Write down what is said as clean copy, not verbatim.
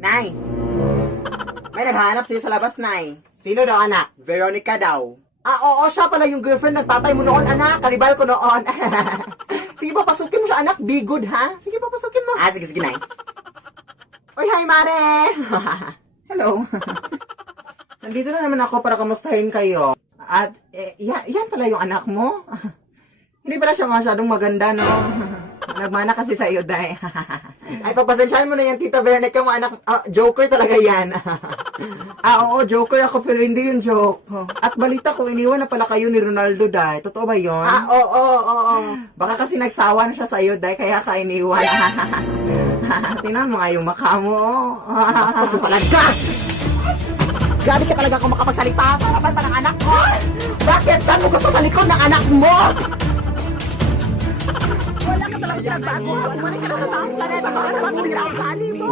Nay! May naghahanap sa'yo sa labas, Nay. Sino daw, anak? Veronica daw. Oo, siya pala yung girlfriend ng tatay mo noon, anak. Karibal ko noon. Sige, papasukin mo siya, anak. Be good, ha? Sige, papasukin mo. Sige, Nay. Oy, hi, Mare! Hello. Nandito na naman ako para kamustahin kayo. At, yan pala yung anak mo. Hindi pala siya masyadong maganda, no? Nagmana kasi sa iyo, Day. Ay, pagpasensyahan mo na yan, Tita Veronica mo, anak. Joker talaga yan. Oo, joker ako, pero hindi yung joke. At balita ko, iniwan na pala kayo ni Ronaldo, Day. Totoo ba yun? Oo. Baka kasi nagsawa na siya sa iyo, Day, kaya ka iniwan. Tingnan mo nga yung mukha mo. Gusto talaga! Grabe ka talaga kung makapagsalita sa harapan pa ng anak ko! Bakit? Saan mo gusto sa likod ng anak mo? Wala ka talagang pinagbago. Bumalik ka na sa taong planeta. Baka naman talaga ang kani mo.